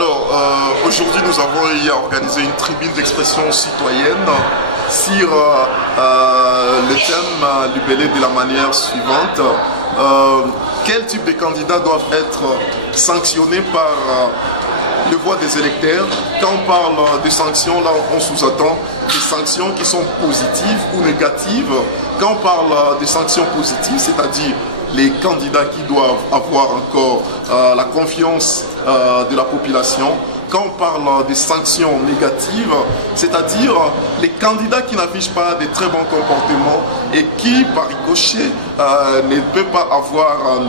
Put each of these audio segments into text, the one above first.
Alors, aujourd'hui, nous avons organisé une tribune d'expression citoyenne sur le thème libellé de la manière suivante. Quel type de candidats doivent être sanctionnés par le vote des électeurs? Quand on parle de sanctions, là, on sous-entend des sanctions qui sont positives ou négatives. Quand on parle de sanctions positives, c'est-à-dire les candidats qui doivent avoir encore la confiance de la population. Quand on parle des sanctions négatives, c'est-à-dire les candidats qui n'affichent pas de très bons comportements et qui, par ricochet, ne peuvent pas avoir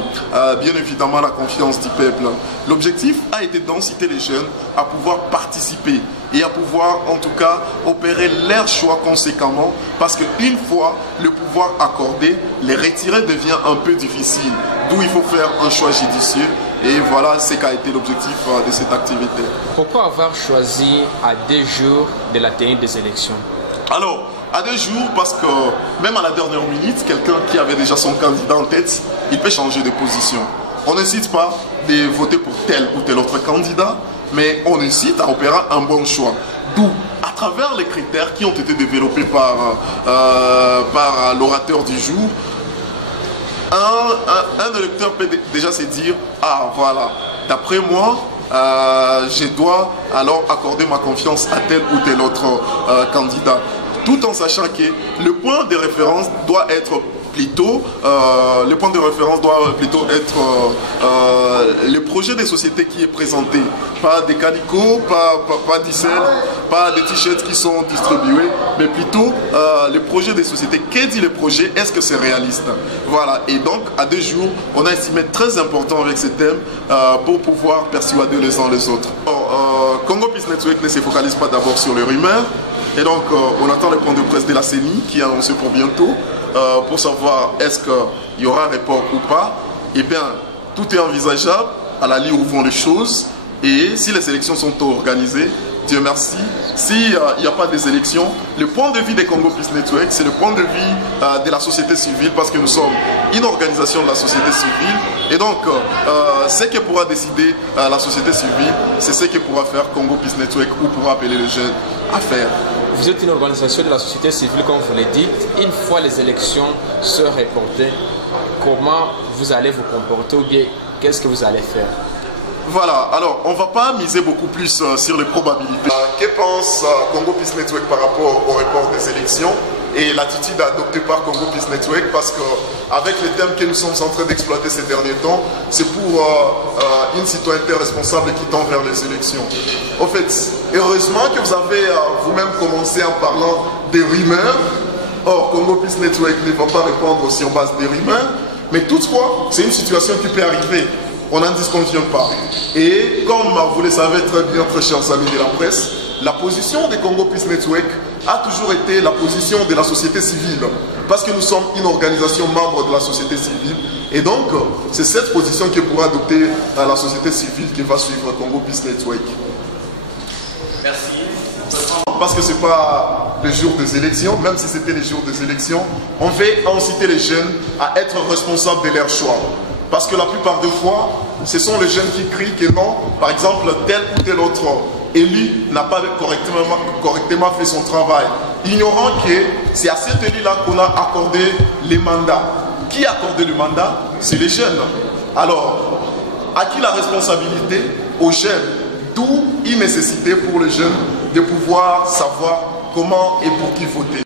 bien évidemment la confiance du peuple. L'objectif a été d'inciter les jeunes à pouvoir participer et à pouvoir en tout cas opérer leur choix conséquemment, parce qu'une fois le pouvoir accordé, les retirer devient un peu difficile, d'où il faut faire un choix judicieux. Et voilà ce qu'a été l'objectif de cette activité. Pourquoi avoir choisi à 2 jours de la tenue des élections? Alors, à 2 jours, parce que même à la dernière minute, quelqu'un qui avait déjà son candidat en tête, il peut changer de position. On n'incite pas de voter pour tel ou tel autre candidat, mais on incite à opérer un bon choix. D'où, à travers les critères qui ont été développés par l'orateur du jour, un électeur peut déjà se dire, ah voilà, d'après moi, je dois alors accorder ma confiance à tel ou tel autre candidat. Tout en sachant que le point de référence doit être plutôt, le projet des sociétés qui est présenté. Pas des calicots, pas d'icelles, pas des t-shirts qui sont distribués, mais plutôt le projet des sociétés. Qu'est dit le projet? Est-ce que c'est réaliste? Voilà, et donc à 2 jours, on a estimé très important avec ce thème pour pouvoir persuader les uns les autres. Congo Peace Network ne se focalise pas d'abord sur les rumeurs, et donc on attend le point de presse de la CENI qui est annoncé pour bientôt. Pour savoir est-ce qu'il y aura report ou pas. Eh bien, tout est envisageable à la ligne où vont les choses. Et si les élections sont organisées, Dieu merci, s'il n'y a pas des élections, le point de vue des Congo Peace Network, c'est le point de vue de la société civile, parce que nous sommes une organisation de la société civile. Et donc, ce que pourra décider la société civile, c'est ce que pourra faire Congo Peace Network ou pourra appeler les jeunes à faire. Vous êtes une organisation de la société civile, comme vous le dites. Une fois les élections se reportées, comment vous allez vous comporter ou bien qu'est-ce que vous allez faire? Voilà, alors on ne va pas miser beaucoup plus sur les probabilités. Que pense Congo Peace Network par rapport au report des élections et l'attitude adoptée par Congo Peace Network? Parce qu'avec les thèmes que nous sommes en train d'exploiter ces derniers temps, c'est pour une citoyenneté responsable qui tend vers les élections. En fait, heureusement que vous avez vous-même commencé en parlant des rumeurs. Or, Congo Peace Network ne va pas répondre sur base des rumeurs, mais toutefois, c'est une situation qui peut arriver. On n'en disconvient pas. Et comme vous le savez très bien, très chers amis de la presse, la position de Congo Peace Network a toujours été la position de la société civile. Parce que nous sommes une organisation membre de la société civile. Et donc, c'est cette position que pourra adopter la société civile qui va suivre Congo Peace Network. Merci. Parce que ce n'est pas le jour des élections, même si c'était les jours des élections, on veut inciter les jeunes à être responsables de leur choix. Parce que la plupart des fois, ce sont les jeunes qui crient que non, par exemple, tel ou tel autre élu n'a pas correctement fait son travail. Ignorant que c'est à cet élu-là qu'on a accordé les mandats. Qui a accordé le mandat? C'est les jeunes. Alors, à qui la responsabilité? Aux jeunes. D'où une nécessité pour les jeunes de pouvoir savoir comment et pour qui voter.